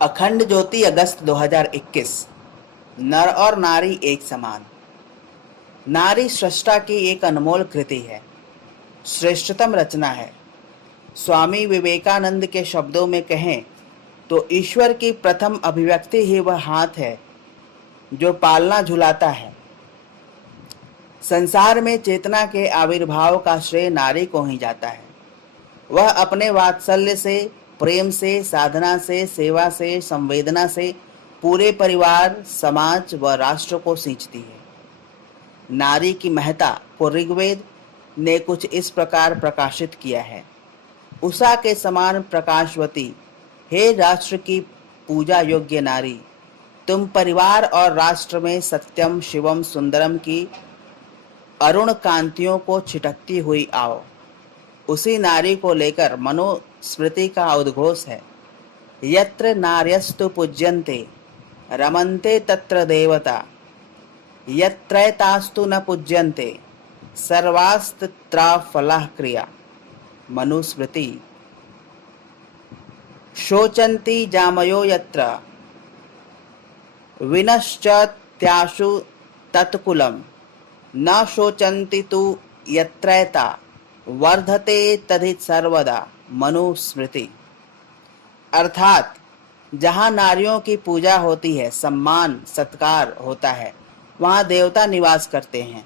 अखंड ज्योति अगस्त 2021। नर और नारी एक समान। नारी सृष्टा की एक अनमोल कृति है, श्रेष्ठतम रचना है। स्वामी विवेकानंद के शब्दों में कहें तो ईश्वर की प्रथम अभिव्यक्ति ही वह हाथ है जो पालना झुलाता है। संसार में चेतना के आविर्भाव का श्रेय नारी को ही जाता है। वह अपने वात्सल्य से, प्रेम से, साधना से, सेवा से, संवेदना से पूरे परिवार, समाज व राष्ट्र को सींचती है। नारी की महत्ता को ऋग्वेद ने कुछ इस प्रकार प्रकाशित किया है। उषा के समान प्रकाशवती, हे राष्ट्र की पूजा योग्य नारी, तुम परिवार और राष्ट्र में सत्यम शिवम सुंदरम की अरुण कांतियों को छिटकती हुई आओ। उसी नारी को लेकर मनुस्मृति का उद्घोष है, यत्र नार्यस्तु पूज्यन्ते रमन्ते तत्र देवता, यत्रैतास्तु न पूज्यन्ते सर्वास्तत्रा फलाः क्रिया। मनुस्मृति। शोचन्ति जामयो यत्र विनश्चात्याशु तत्कुलं, न शोचन्ति तु यत्रैता वर्धते तद्धि सर्वदा। मनुस्मृति। अर्थात जहाँ नारियों की पूजा होती है, सम्मान सत्कार होता है, वहाँ देवता निवास करते हैं,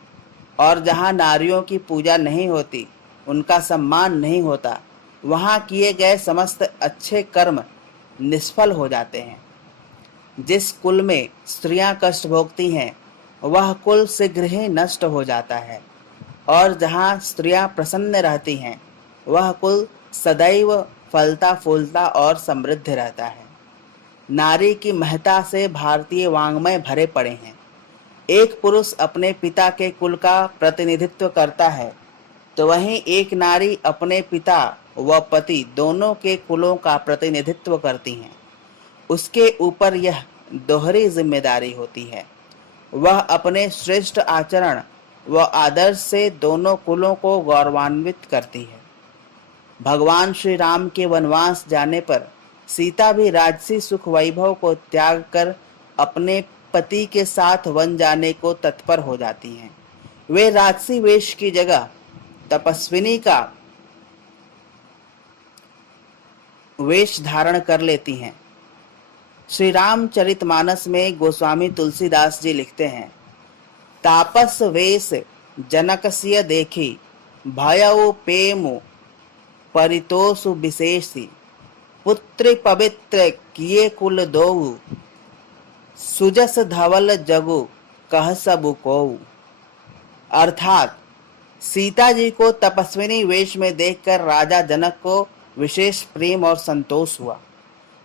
और जहाँ नारियों की पूजा नहीं होती, उनका सम्मान नहीं होता, वहाँ किए गए समस्त अच्छे कर्म निष्फल हो जाते हैं। जिस कुल में स्त्रियां कष्ट भोगती हैं, वह कुल शीघ्र ही नष्ट हो जाता है, और जहाँ स्त्रियां प्रसन्न रहती हैं, वह कुल सदैव फलता फूलता और समृद्ध रहता है। नारी की महत्ता से भारतीय वाङ्मय भरे पड़े हैं। एक पुरुष अपने पिता के कुल का प्रतिनिधित्व करता है, तो वहीं एक नारी अपने पिता व पति दोनों के कुलों का प्रतिनिधित्व करती हैं। उसके ऊपर यह दोहरी जिम्मेदारी होती है। वह अपने श्रेष्ठ आचरण व आदर्श से दोनों कुलों को गौरवान्वित करती है। भगवान श्री राम के वनवास जाने पर सीता भी राजसी सुख वैभव को त्याग कर अपने पति के साथ वन जाने को तत्पर हो जाती हैं। वे राजसी वेश की जगह तपस्विनी का वेश धारण कर लेती हैं। श्री रामचरितमानस में गोस्वामी तुलसीदास जी लिखते हैं, तापस वेश जनकस्य देखी, भयउ पेमु परितोषु विशेषी, पुत्र पवित्र किए कुल दोऊ, सुजस धवल जगु कह सबु कोऊ। अर्थात सीता जी को तपस्विनी वेश में देखकर राजा जनक को विशेष प्रेम और संतोष हुआ।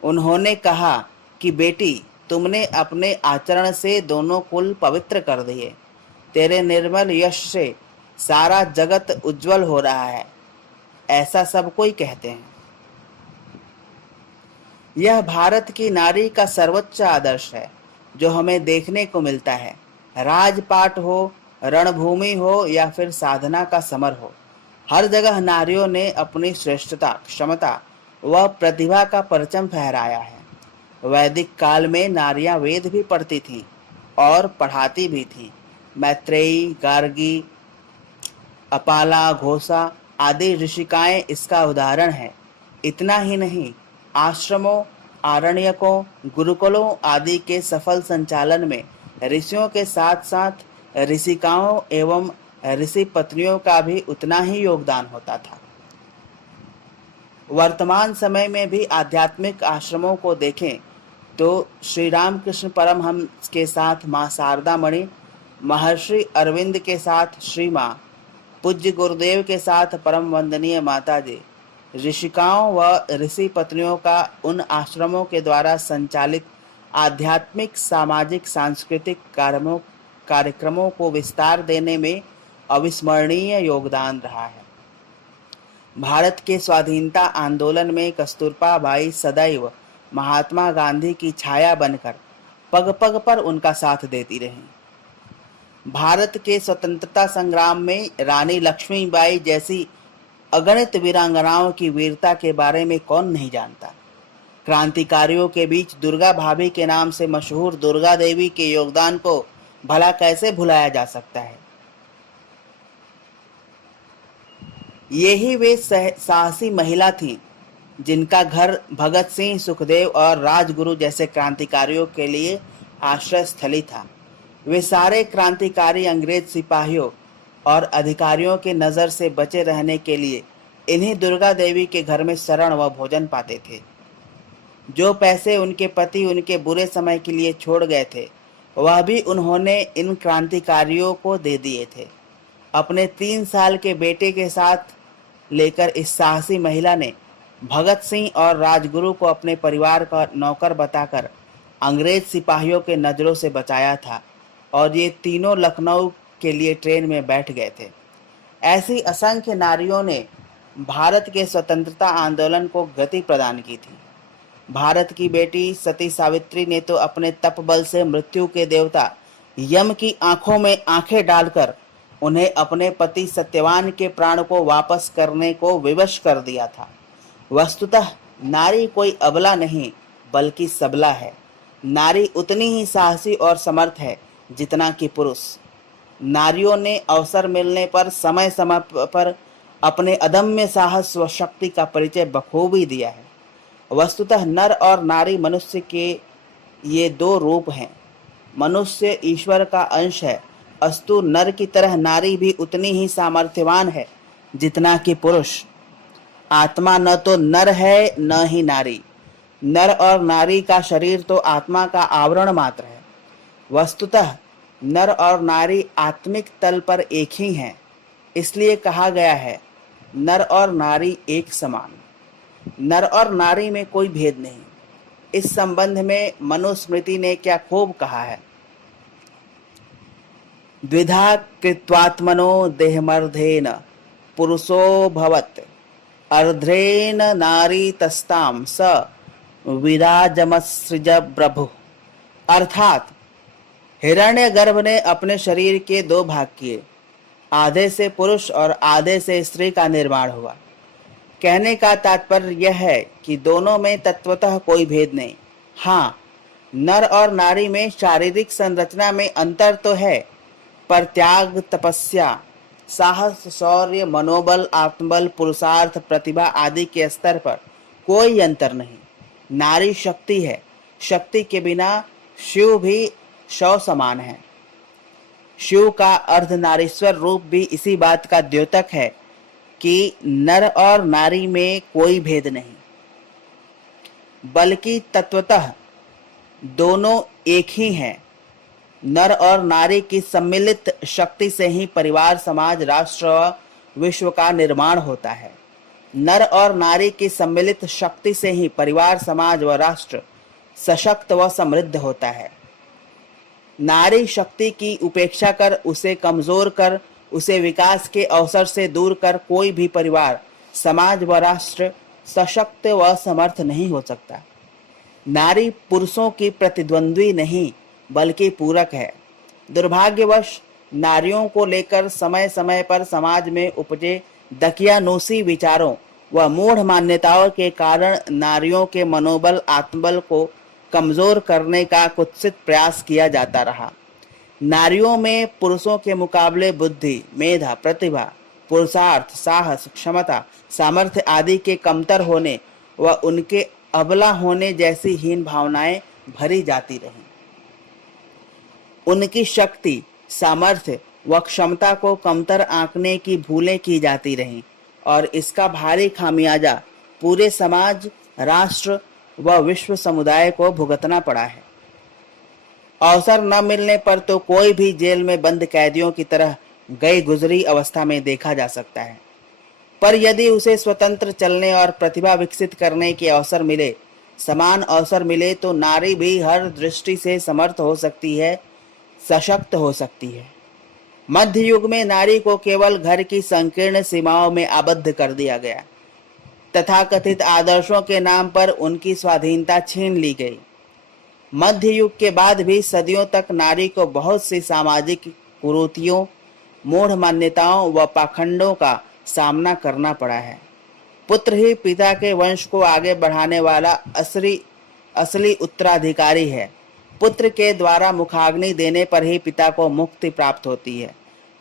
उन्होंने कहा कि बेटी, तुमने अपने आचरण से दोनों कुल पवित्र कर दिए। तेरे निर्मल यश से सारा जगत उज्जवल हो रहा है, ऐसा सब कोई कहते हैं। यह भारत की नारी का सर्वोच्च आदर्श है जो हमें देखने को मिलता है। राजपाट हो, रणभूमि हो या फिर साधना का समर हो, हर जगह नारियों ने अपनी श्रेष्ठता, क्षमता व प्रतिभा का परचम फहराया है। वैदिक काल में नारियां वेद भी पढ़ती थीं और पढ़ाती भी थीं। मैत्रेयी, गार्गी, अपाला, घोषा आदि ऋषिकाएं इसका उदाहरण है। इतना ही नहीं, आश्रमों, आरण्यकों, गुरुकुलों आदि के सफल संचालन में ऋषियों के साथ साथ ऋषिकाओं एवं ऋषि पत्नियों का भी उतना ही योगदान होता था। वर्तमान समय में भी आध्यात्मिक आश्रमों को देखें तो श्री रामकृष्ण परमहंस के साथ माँ शारदा मणि, महर्षि अरविंद के साथ श्री माँ, पूज्य गुरुदेव के साथ परम वंदनीय माता जी, ऋषिकाओं व ऋषि पत्नियों का उन आश्रमों के द्वारा संचालित आध्यात्मिक, सामाजिक, सांस्कृतिक कार्यक्रमों को विस्तार देने में अविस्मरणीय योगदान रहा है। भारत के स्वाधीनता आंदोलन में कस्तूरबा बाई सदैव महात्मा गांधी की छाया बनकर पग पग पर उनका साथ देती रहीं। भारत के स्वतंत्रता संग्राम में रानी लक्ष्मीबाई जैसी अगणित वीरांगनाओं की वीरता के बारे में कौन नहीं जानता। क्रांतिकारियों के बीच दुर्गा भाभी के नाम से मशहूर दुर्गा देवी के योगदान को भला कैसे भुलाया जा सकता है। यही वे साहसी महिला थीं जिनका घर भगत सिंह, सुखदेव और राजगुरु जैसे क्रांतिकारियों के लिए आश्रय स्थली था। वे सारे क्रांतिकारी अंग्रेज सिपाहियों और अधिकारियों के नज़र से बचे रहने के लिए इन्हीं दुर्गा देवी के घर में शरण व भोजन पाते थे। जो पैसे उनके पति उनके बुरे समय के लिए छोड़ गए थे, वह भी उन्होंने इन क्रांतिकारियों को दे दिए थे। अपने 3 साल के बेटे के साथ लेकर इस साहसी महिला ने भगत सिंह और राजगुरु को अपने परिवार का नौकर बताकर अंग्रेज सिपाहियों के नज़रों से बचाया था और ये तीनों लखनऊ के लिए ट्रेन में बैठ गए थे। ऐसी असंख्य नारियों ने भारत के स्वतंत्रता आंदोलन को गति प्रदान की थी। भारत की बेटी सती सावित्री ने तो अपने तप बल से मृत्यु के देवता यम की आंखों में आंखें डालकर उन्हें अपने पति सत्यवान के प्राण को वापस करने को विवश कर दिया था। वस्तुतः नारी कोई अबला नहीं बल्कि सबला है। नारी उतनी ही साहसी और समर्थ है जितना कि पुरुष। नारियों ने अवसर मिलने पर समय समय पर अपने अदम्य साहस व शक्ति का परिचय बखूबी दिया है। वस्तुतः नर और नारी मनुष्य के ये 2 रूप हैं। मनुष्य ईश्वर का अंश है, अस्तु नर की तरह नारी भी उतनी ही सामर्थ्यवान है जितना कि पुरुष। आत्मा न तो नर है न ही नारी। नर और नारी का शरीर तो आत्मा का आवरण मात्र है। वस्तुतः नर और नारी आत्मिक तल पर एक ही हैं। इसलिए कहा गया है, नर और नारी एक समान। नर और नारी में कोई भेद नहीं। इस संबंध में मनुस्मृति ने क्या खूब कहा है, द्विधा कृत्वात्मनो देहमर्धेन पुरुषो भवत् अर्ध्रेन नारी तस्ताम स विराजमसृज प्रभु। अर्थात हिरण्यगर्भ ने अपने शरीर के 2 भाग किए, आधे से पुरुष और आधे से स्त्री का निर्माण हुआ। कहने का तात्पर्य यह है कि दोनों में तत्वतः कोई भेद नहीं। हाँ, नर और नारी में शारीरिक संरचना में अंतर तो है, पर त्याग, तपस्या, साहस, शौर्य, मनोबल, आत्मबल, पुरुषार्थ, प्रतिभा आदि के स्तर पर कोई अंतर नहीं। नारी शक्ति है। शक्ति के बिना शिव भी शव समान है। शिव का अर्धनारीश्वर रूप भी इसी बात का द्योतक है कि नर और नारी में कोई भेद नहीं, बल्कि तत्वतः दोनों एक ही हैं। नर और नारी की सम्मिलित शक्ति से ही परिवार, समाज, राष्ट्र व विश्व का निर्माण होता है। नर और नारी की सम्मिलित शक्ति से ही परिवार, समाज व राष्ट्र सशक्त व समृद्ध होता है। नारी शक्ति की उपेक्षा कर, उसे कमजोर कर, उसे विकास के अवसर से दूर कर कोई भी परिवार, समाज व राष्ट्र सशक्त व समर्थ नहीं हो सकता। नारी पुरुषों की प्रतिद्वंद्वी नहीं बल्कि पूरक है। दुर्भाग्यवश नारियों को लेकर समय समय पर समाज में उपजे दकियानूसी विचारों व मूढ़ मान्यताओं के कारण नारियों के मनोबल, आत्मबल को कमजोर करने का कुत्सित प्रयास किया जाता रहा। नारियों में पुरुषों के मुकाबले बुद्धि, मेधा, प्रतिभा, पुरुषार्थ, साहस, क्षमता, सामर्थ्य आदि के कमतर होने व उनके अबला होने जैसी हीन भावनाएं भरी जाती रहीं। उनकी शक्ति, सामर्थ्य व क्षमता को कमतर आंकने की भूलें की जाती रहीं और इसका भारी खामियाजा पूरे समाज, राष्ट्र व विश्व समुदाय को भुगतना पड़ा है। अवसर न मिलने पर तो कोई भी जेल में बंद कैदियों की तरह गई गुजरी अवस्था में देखा जा सकता है, पर यदि उसे स्वतंत्र चलने और प्रतिभा विकसित करने के अवसर मिले, समान अवसर मिले, तो नारी भी हर दृष्टि से समर्थ हो सकती है, सशक्त हो सकती है। मध्य युग में नारी को केवल घर की संकीर्ण सीमाओं में आबद्ध कर दिया गया। तथाकथित आदर्शों के नाम पर उनकी स्वाधीनता छीन ली गई। मध्य युग के बाद भी सदियों तक नारी को बहुत सी सामाजिक कुरीतियों, मूढ़ मान्यताओं व पाखंडों का सामना करना पड़ा है। पुत्र ही पिता के वंश को आगे बढ़ाने वाला असली उत्तराधिकारी है। पुत्र के द्वारा मुखाग्नि देने पर ही पिता को मुक्ति प्राप्त होती है।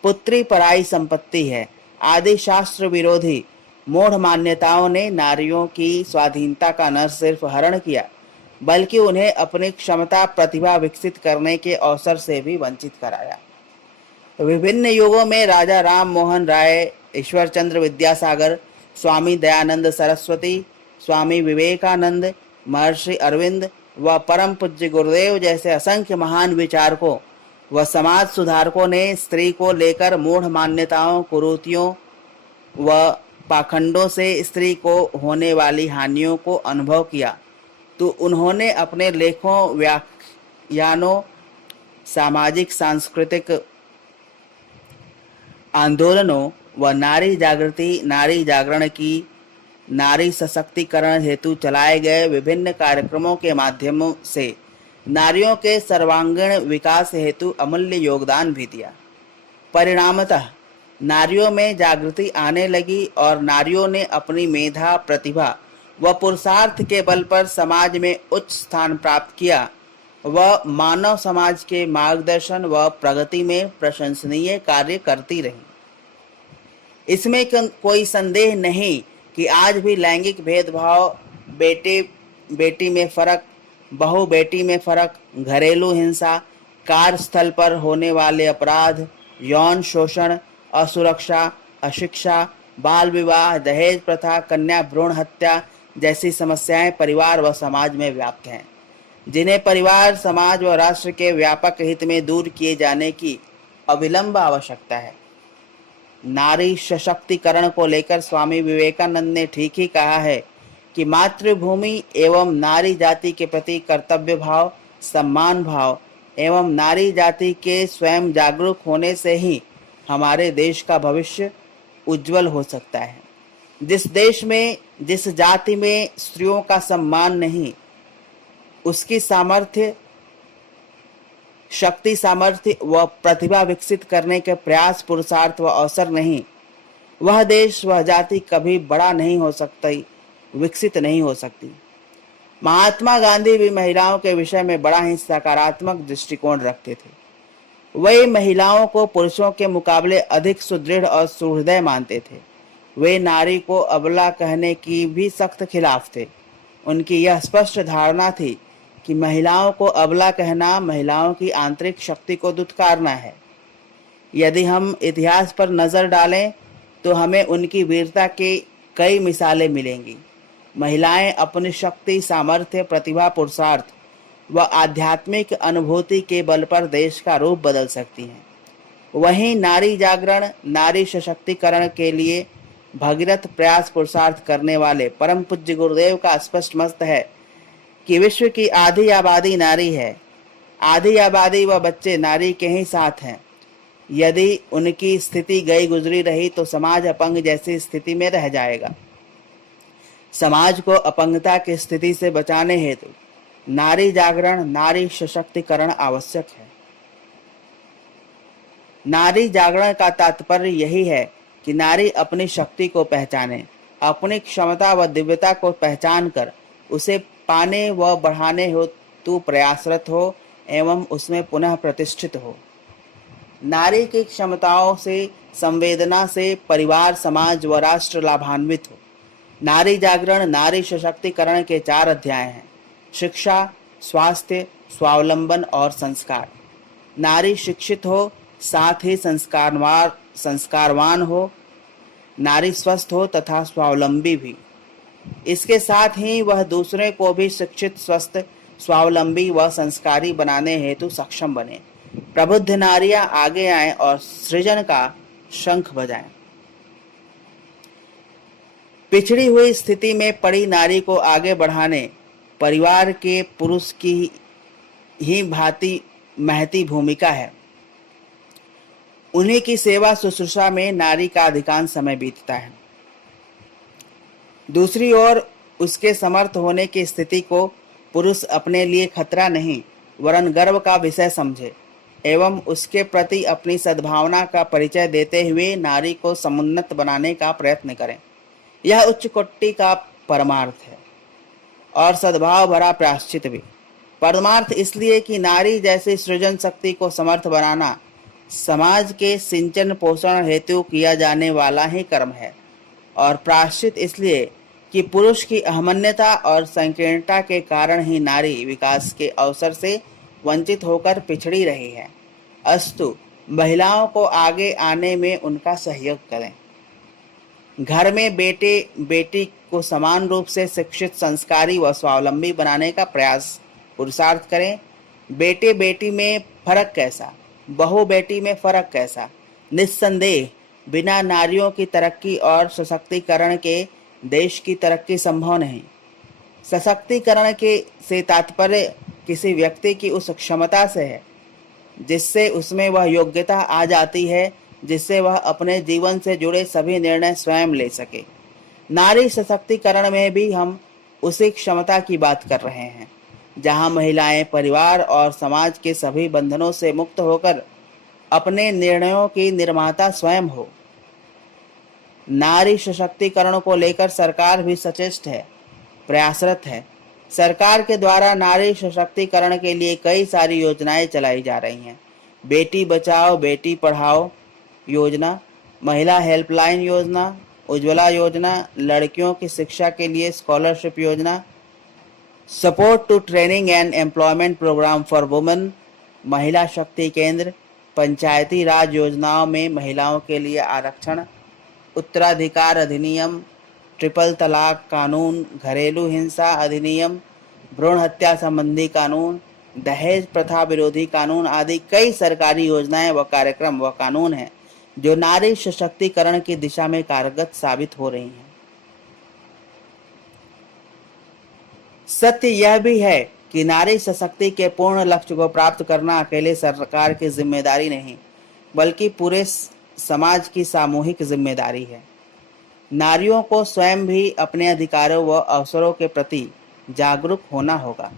पुत्री पराई संपत्ति है। आदि शास्त्र विरोधी मूढ़ मान्यताओं ने नारियों की स्वाधीनता का न सिर्फ हरण किया, बल्कि उन्हें अपनी क्षमता प्रतिभा विकसित करने के अवसर से भी वंचित कराया। विभिन्न युगों में राजा राम मोहन राय, ईश्वर चंद्र विद्यासागर, स्वामी दयानंद सरस्वती, स्वामी विवेकानंद, महर्षि अरविंद व परम पूज्य गुरुदेव जैसे असंख्य महान विचारकों व समाज सुधारकों ने स्त्री को लेकर मूढ़ मान्यताओं, कुरीतियों व पाखंडों से स्त्री को होने वाली हानियों को अनुभव किया, तो उन्होंने अपने लेखों, व्याख्यानों, सामाजिक सांस्कृतिक आंदोलनों व नारी जागृति, नारी जागरण की, नारी सशक्तिकरण हेतु चलाए गए विभिन्न कार्यक्रमों के माध्यमों से नारियों के सर्वांगीण विकास हेतु अमूल्य योगदान भी दिया। परिणामतः नारियों में जागृति आने लगी और नारियों ने अपनी मेधा, प्रतिभा व पुरुषार्थ के बल पर समाज में उच्च स्थान प्राप्त किया व मानव समाज के मार्गदर्शन व प्रगति में प्रशंसनीय कार्य करती रही। इसमें कोई संदेह नहीं कि आज भी लैंगिक भेदभाव, बेटे बेटी में फर्क, बहू बेटी में फर्क, घरेलू हिंसा, कार्यस्थल पर होने वाले अपराध, यौन शोषण, असुरक्षा, अशिक्षा, बाल विवाह, दहेज प्रथा, कन्या भ्रूण हत्या जैसी समस्याएं परिवार व समाज में व्याप्त हैं, जिन्हें परिवार, समाज व राष्ट्र के व्यापक हित में दूर किए जाने की अविलंब आवश्यकता है। नारी सशक्तिकरण को लेकर स्वामी विवेकानंद ने ठीक ही कहा है कि मातृभूमि एवं नारी जाति के प्रति कर्तव्य भाव, सम्मान भाव एवं नारी जाति के स्वयं जागरूक होने से ही हमारे देश का भविष्य उज्जवल हो सकता है। जिस देश में, जिस जाति में स्त्रियों का सम्मान नहीं, उसकी सामर्थ्य, शक्ति, सामर्थ्य व प्रतिभा विकसित करने के प्रयास, पुरुषार्थ व अवसर नहीं, वह देश, वह जाति कभी बड़ा नहीं हो सकती, विकसित नहीं हो सकती। महात्मा गांधी भी महिलाओं के विषय में बड़ा ही सकारात्मक दृष्टिकोण रखते थे। वे महिलाओं को पुरुषों के मुकाबले अधिक सुदृढ़ और सुहृदय मानते थे। वे नारी को अबला कहने की भी सख्त खिलाफ थे। उनकी यह स्पष्ट धारणा थी कि महिलाओं को अबला कहना महिलाओं की आंतरिक शक्ति को दुत्कारना है। यदि हम इतिहास पर नजर डालें तो हमें उनकी वीरता की कई मिसालें मिलेंगी। महिलाएं अपनी शक्ति, सामर्थ्य, प्रतिभा, पुरुषार्थ व आध्यात्मिक अनुभूति के बल पर देश का रूप बदल सकती हैं। वहीं नारी जागरण, नारी सशक्तिकरण के लिए भगीरथ प्रयास, पुरुषार्थ करने वाले परम पूज्य गुरुदेव का स्पष्ट मत है कि विश्व की आधी आबादी नारी है। आधी आबादी व बच्चे नारी के ही साथ हैं। यदि उनकी स्थिति गई गुजरी रही तो समाज अपंग जैसी स्थिति में रह जाएगा। समाज को अपंगता की स्थिति से बचाने हेतु नारी जागरण, नारी सशक्तिकरण आवश्यक है। नारी जागरण का तात्पर्य यही है कि नारी अपनी शक्ति को पहचाने, अपनी क्षमता व दिव्यता को पहचान कर उसे पाने व बढ़ाने हेतु प्रयासरत हो एवं उसमें पुनः प्रतिष्ठित हो। नारी की क्षमताओं से, संवेदना से परिवार, समाज व राष्ट्र लाभान्वित हो। नारी जागरण, नारी सशक्तिकरण के 4 अध्याय हैं: शिक्षा, स्वास्थ्य, स्वावलंबन और संस्कार। नारी शिक्षित हो, साथ ही संस्कारवान हो, नारी स्वस्थ हो तथा स्वावलंबी भी। इसके साथ ही वह दूसरे को भी शिक्षित, स्वस्थ, स्वावलंबी व संस्कारी बनाने हेतु सक्षम बने। प्रबुद्ध नारियां आगे आएं और सृजन का शंख बजाएं। पिछड़ी हुई स्थिति में पड़ी नारी को आगे बढ़ाने परिवार के पुरुष की ही भांति महती भूमिका है। उन्हीं की सेवा शुश्रूषा में नारी का अधिकांश समय बीतता है। दूसरी ओर उसके समर्थ होने की स्थिति को पुरुष अपने लिए खतरा नहीं वरन गर्व का विषय समझे एवं उसके प्रति अपनी सद्भावना का परिचय देते हुए नारी को समुन्नत बनाने का प्रयत्न करें। यह उच्च कोटि का परमार्थ है और सद्भाव भरा प्रायश्चित भी। परमार्थ इसलिए कि नारी जैसी सृजन शक्ति को समर्थ बनाना समाज के सिंचन पोषण हेतु किया जाने वाला ही कर्म है, और प्रायश्चित इसलिए कि पुरुष की अहमन्यता और संकीर्णता के कारण ही नारी विकास के अवसर से वंचित होकर पिछड़ी रही है। अस्तु, महिलाओं को आगे आने में उनका सहयोग करें। घर में बेटे बेटी को समान रूप से शिक्षित, संस्कारी व स्वावलंबी बनाने का प्रयास पुरुषार्थ करें। बेटे बेटी में फर्क कैसा, बहू बेटी में फर्क कैसा? निस्संदेह बिना नारियों की तरक्की और सशक्तिकरण के देश की तरक्की संभव नहीं। सशक्तिकरण के से तात्पर्य किसी व्यक्ति की उस क्षमता से है जिससे उसमें वह योग्यता आ जाती है जिससे वह अपने जीवन से जुड़े सभी निर्णय स्वयं ले सके। नारी सशक्तिकरण में भी हम उसी क्षमता की बात कर रहे हैं जहां महिलाएं परिवार और समाज के सभी बंधनों से मुक्त होकर अपने निर्णयों की निर्माता स्वयं हो। नारी सशक्तिकरण को लेकर सरकार भी सचेष्ट है, प्रयासरत है। सरकार के द्वारा नारी सशक्तिकरण के लिए कई सारी योजनाएं चलाई जा रही हैं। बेटी बचाओ बेटी पढ़ाओ योजना, महिला हेल्पलाइन योजना, उज्ज्वला योजना, लड़कियों की शिक्षा के लिए स्कॉलरशिप योजना, support to training and employment programme for women, Mahila Shakti केंद्र, पंचायती राज योजनाओं में महिलाओं के लिए आरक्षण, उत्तराधिकार अधिनियम, ट्रिपल तलाक कानून, घरेलू हिंसा अधिनियम, भ्रूण हत्या संबंधी कानून, दहेज प्रथा विरोधी कानून आदि कई सरकारी योजनाएं व कार्यक्रम व कानून हैं जो नारी सशक्तिकरण की दिशा में कारगर साबित हो रही हैं। सत्य यह भी है कि नारी सशक्ति के पूर्ण लक्ष्य को प्राप्त करना अकेले सरकार की जिम्मेदारी नहीं, बल्कि पूरे समाज की सामूहिक जिम्मेदारी है। नारियों को स्वयं भी अपने अधिकारों व अवसरों के प्रति जागरूक होना होगा।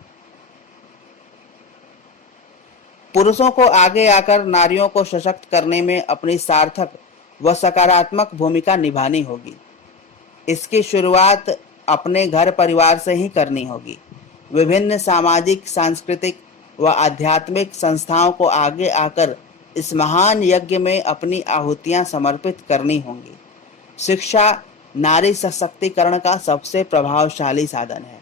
पुरुषों को आगे आकर नारियों को सशक्त करने में अपनी सार्थक व सकारात्मक भूमिका निभानी होगी। इसकी शुरुआत अपने घर परिवार से ही करनी होगी। विभिन्न सामाजिक, सांस्कृतिक व आध्यात्मिक संस्थाओं को आगे आकर इस महान यज्ञ में अपनी आहुतियां समर्पित करनी होंगी। शिक्षा नारी सशक्तिकरण का सबसे प्रभावशाली साधन है।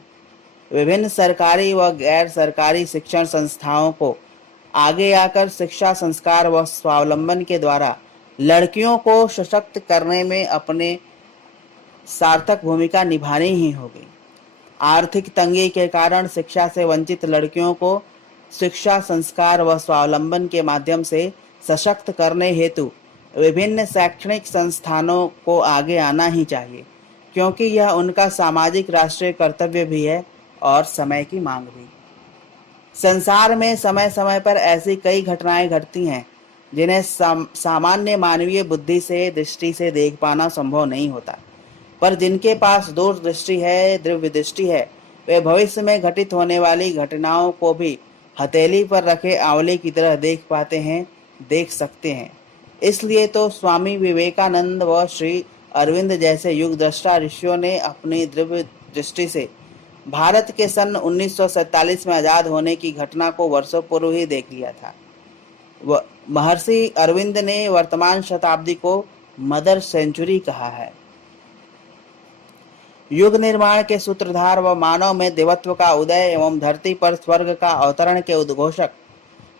विभिन्न सरकारी व गैर सरकारी शिक्षण संस्थाओं को आगे आकर शिक्षा, संस्कार व स्वावलंबन के द्वारा लड़कियों को सशक्त करने में अपने सार्थक भूमिका निभानी ही होगी। आर्थिक तंगी के कारण शिक्षा से वंचित लड़कियों को शिक्षा, संस्कार व स्वावलंबन के माध्यम से सशक्त करने हेतु विभिन्न शैक्षणिक संस्थानों को आगे आना ही चाहिए, क्योंकि यह उनका सामाजिक राष्ट्रीय कर्तव्य भी है और समय की मांग भी। संसार में समय समय पर ऐसी कई घटनाएं घटती हैं जिन्हें सामान्य मानवीय बुद्धि से, दृष्टि से देख पाना संभव नहीं होता, पर जिनके पास दूरदृष्टि है, दिव्य दृष्टि है, वे भविष्य में घटित होने वाली घटनाओं को भी हथेली पर रखे आंवले की तरह देख पाते हैं, देख सकते हैं। इसलिए तो स्वामी विवेकानंद व श्री अरविंद जैसे युग दृष्टा ऋषियों ने अपनी दिव्य दृष्टि से भारत के सन 1947 में आजाद होने की घटना को वर्षों पूर्व ही देख लिया था। महर्षि अरविंद ने वर्तमान शताब्दी को मदर सेंचुरी कहा है। युग निर्माण के सूत्रधार व मानव में देवत्व का उदय एवं धरती पर स्वर्ग का अवतरण के उद्घोषक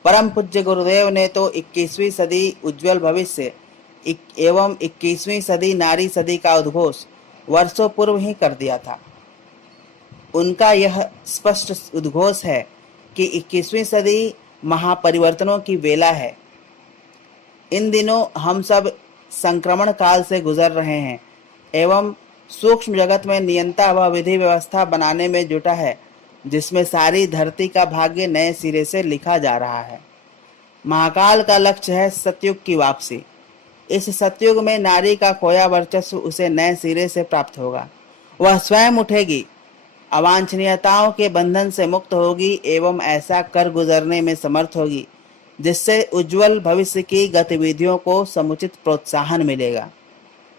परम पूज्य गुरुदेव ने तो 21वीं सदी उज्जवल भविष्य एवं 21वीं सदी नारी सदी का उद्घोष वर्षों पूर्व ही कर दिया था। उनका यह स्पष्ट उद्घोष है कि 21वीं सदी महापरिवर्तनों की वेला है। इन दिनों हम सब संक्रमण काल से गुजर रहे हैं एवं सूक्ष्म जगत में नियंता व विधि व्यवस्था बनाने में जुटा है, जिसमें सारी धरती का भाग्य नए सिरे से लिखा जा रहा है। महाकाल का लक्ष्य है सतयुग की वापसी। इस सतयुग में नारी का खोया वर्चस्व उसे नए सिरे से प्राप्त होगा। वह स्वयं उठेगी, अवांछनीयताओं के बंधन से मुक्त होगी एवं ऐसा कर गुजरने में समर्थ होगी जिससे उज्जवल भविष्य की गतिविधियों को समुचित प्रोत्साहन मिलेगा।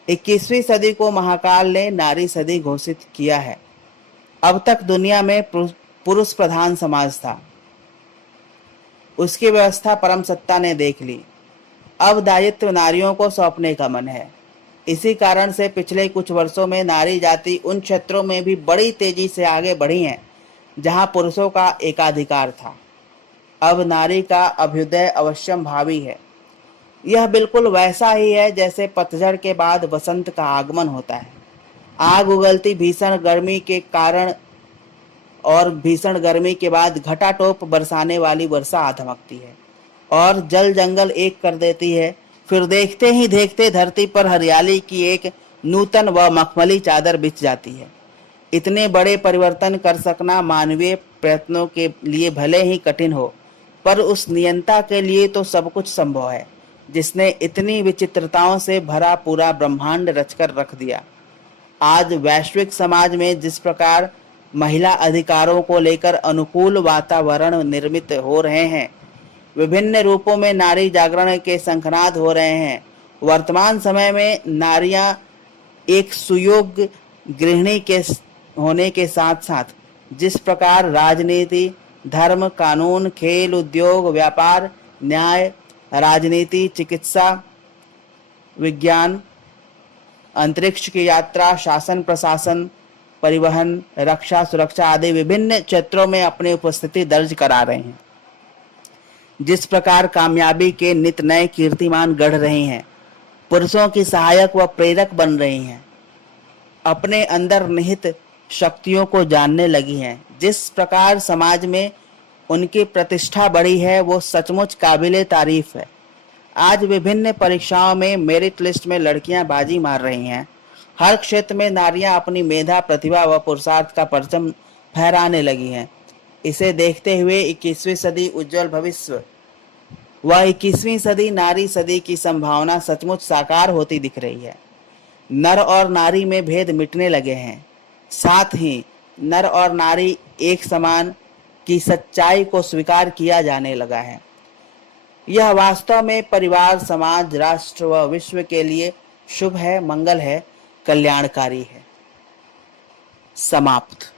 21वीं सदी को महाकाल ने नारी सदी घोषित किया है। अब तक दुनिया में पुरुष प्रधान समाज था, उसकी व्यवस्था परम सत्ता ने देख ली। अब दायित्व नारियों को सौंपने का मन है। इसी कारण से पिछले कुछ वर्षों में नारी जाति उन क्षेत्रों में भी बड़ी तेजी से आगे बढ़ी है जहां पुरुषों का एकाधिकार था। अब नारी का अभ्युदय अवश्यम भावी है। यह बिल्कुल वैसा ही है जैसे पतझड़ के बाद वसंत का आगमन होता है। आग उगलती भीषण गर्मी के कारण और भीषण गर्मी के बाद घटाटोप बरसाने वाली वर्षा आ धमकती है और जल जंगल एक कर देती है। फिर देखते ही देखते धरती पर हरियाली की एक नूतन व मखमली चादर बिछ जाती है। इतने बड़े परिवर्तन कर सकना मानवीय प्रयत्नों के लिए भले ही कठिन हो, पर उस नियंता के लिए तो सब कुछ संभव है जिसने इतनी विचित्रताओं से भरा पूरा ब्रह्मांड रचकर रख दिया। आज वैश्विक समाज में जिस प्रकार महिला अधिकारों को लेकर अनुकूल वातावरण निर्मित हो रहे हैं, विभिन्न रूपों में नारी जागरण के शंखनाद हो रहे हैं। वर्तमान समय में नारियां एक सुयोग्य गृहिणी के होने के साथ साथ जिस प्रकार राजनीति, धर्म, कानून, खेल, उद्योग, व्यापार, न्याय, राजनीति, चिकित्सा, विज्ञान, अंतरिक्ष की यात्रा, शासन प्रशासन, परिवहन, रक्षा, सुरक्षा आदि विभिन्न क्षेत्रों में अपनी उपस्थिति दर्ज करा रहे हैं, जिस प्रकार कामयाबी के नित नए कीर्तिमान गढ़ रही हैं, पुरुषों की सहायक व प्रेरक बन रही हैं, अपने अंदर निहित शक्तियों को जानने लगी हैं, जिस प्रकार समाज में उनकी प्रतिष्ठा बढ़ी है वो सचमुच काबिले तारीफ है। आज विभिन्न परीक्षाओं में मेरिट लिस्ट में लड़कियां बाजी मार रही हैं। हर क्षेत्र में नारियां अपनी मेधा, प्रतिभा व पुरुषार्थ का परचम फहराने लगी हैं। इसे देखते हुए 21वीं सदी उज्जवल भविष्य व 21वीं सदी नारी सदी की संभावना सचमुच साकार होती दिख रही है। नर और नारी में भेद मिटने लगे हैं, साथ ही नर और नारी एक समान की सच्चाई को स्वीकार किया जाने लगा है। यह वास्तव में परिवार, समाज, राष्ट्र व विश्व के लिए शुभ है, मंगल है, कल्याणकारी है। समाप्त।